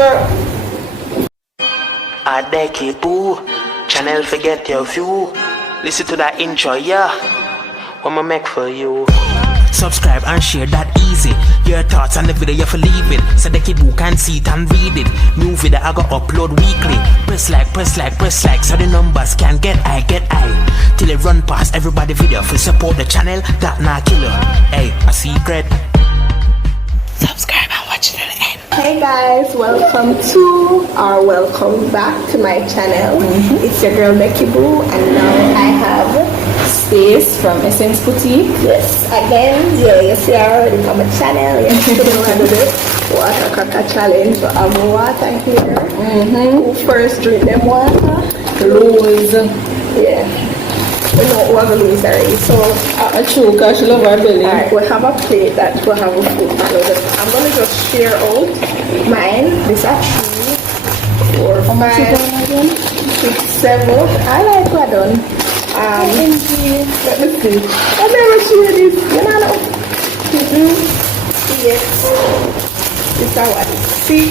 A decade boo, channel forget your view. Listen to that intro, yeah. What I make for you. Subscribe and share that easy. Your thoughts on the video you for leave it. So the kid who can see it and read it. New video I got upload weekly. Press like, press like, press like. So the numbers can get high. Till it run past everybody video. For support the channel, that not killer. Hey, a secret. Subscribe and watch till the end. Hey guys, welcome back to my channel. It's your girl Becky Boo, and now I have Stace from Essence Boutique. Yes, again, yeah, you see I already on my channel. Yes, today we're gonna do the water cracker challenge. So I have water here. Who first drink them water? Lose. Yeah. We know what the lose already. So a true because she love her belly. Alright, we have a plate that we have a food. I'm gonna just share out mine. These are 3, 4, 5, 6, 7. I like what done. Let me see. I never share this. You know. 8. This are what? 6,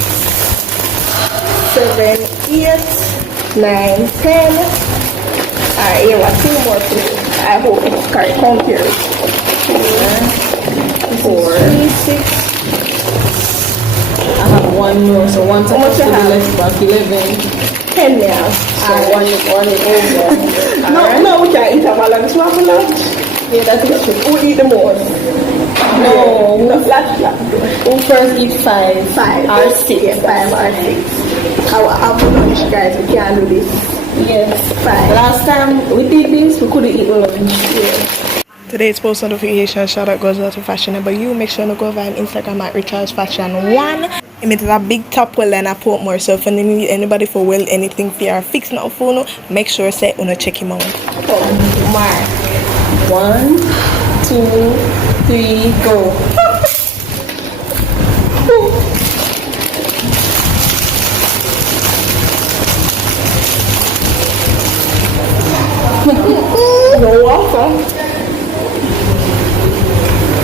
7, 8, 9, 10. Here are 2 more things. I hope it's correct. Count here. 4, 6. I have 1 more, so 1 How much you have? left back 11. 10 now. So 1 is over. No, we can't eat a balance. We have a lunch. Yeah, that's true. Who eat the most? No, flat. who first eat 5? 5 or 6. Yeah, 5 or 6. I'll have lunch, guys. We can't do this. Yes. 5. Last time we did this, we couldn't eat lunch. Yeah. Today's post notification shout out goes out to Fashionable You. Make sure to go over on Instagram at Richards Fashion 1. It means a big top well and I put more. So if you need anybody for well anything for your fix not phone, make sure say you check him out. Mark. 1, 2, 3, go. No water.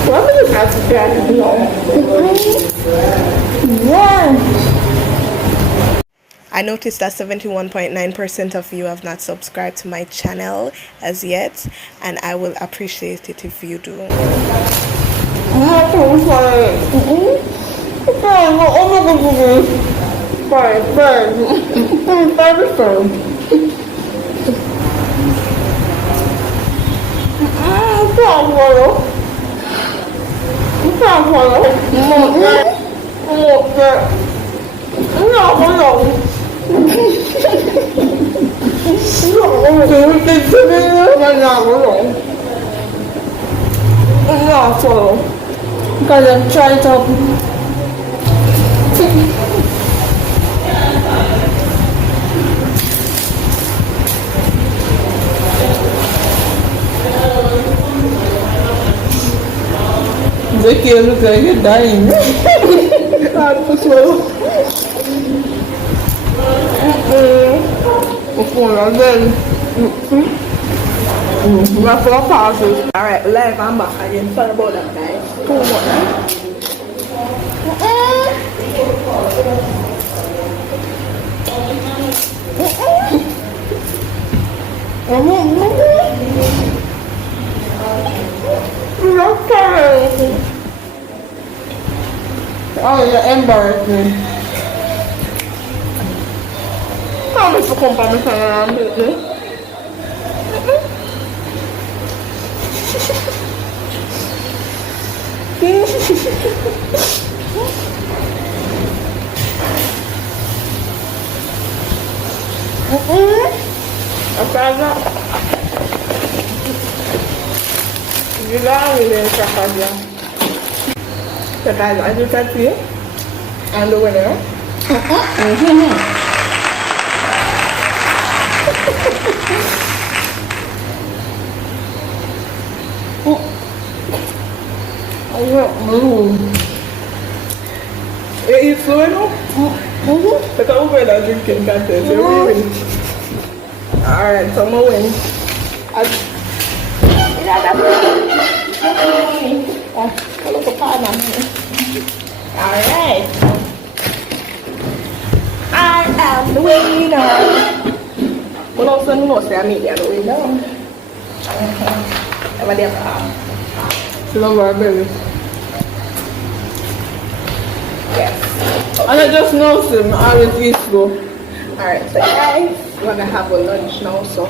What is it to get? No. 1. I noticed that 71.9% of you have not subscribed to my channel as yet, and I will appreciate it if you do. Because I'm trying to. Vicky, look like you're dying. God, for slow. My 4 passes. Alright, live, I'm back again. Sorry about that, guys. 2 more now. Oh, you're embarrassing. I'm going to come by my channel. So guys, as you can see, I'm the winner. You eat slow now? But I'm going to drink contest. You're winning. Alright, so I'm going to win. Alright. the winner. Well, also, no, say I mean, the winner. Ever there? Love our baby. Yes. And I just know some I always eat go. Alright, so guys, we're gonna have a lunch now, so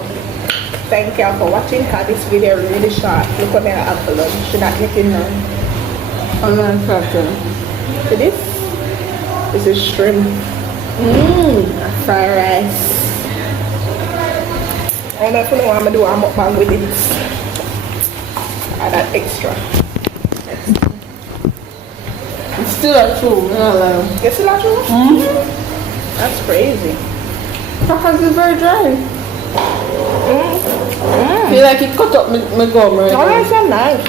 thank you for watching, because this video is really short. Look what I have for lunch. You're not getting none. I'm not talking. See this? This is shrimp. Fried rice. I don't know if you know what I'm gonna do. I'm mukbang with it. Add that extra. It's still at 2, not like. It's still not true? That's crazy. Because it's very dry. Feel like it cut up my gum right Oh, now. that's so nice.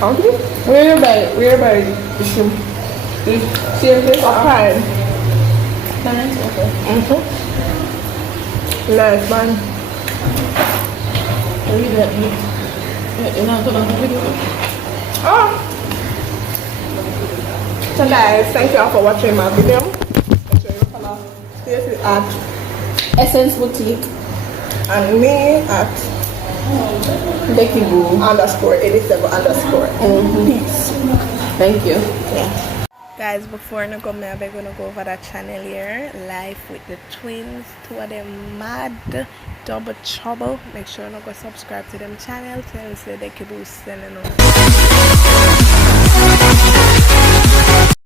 Hungry? Where you buy it? Where you buy the shrimp? The same place? Okay. Nice, okay. Nice, man. Read that meat. You're not gonna have it. Oh. So guys, thank you all for watching my video. Make sure you follow Stacey at Essence Boutique and me at _87_. Peace. Thank you. Yeah. Guys, before I go, I'm gonna go over that channel here, Life with the Twins. 2 of them mad, double trouble. Make sure you go subscribe to them channel. Tell them say they keep boosting and all.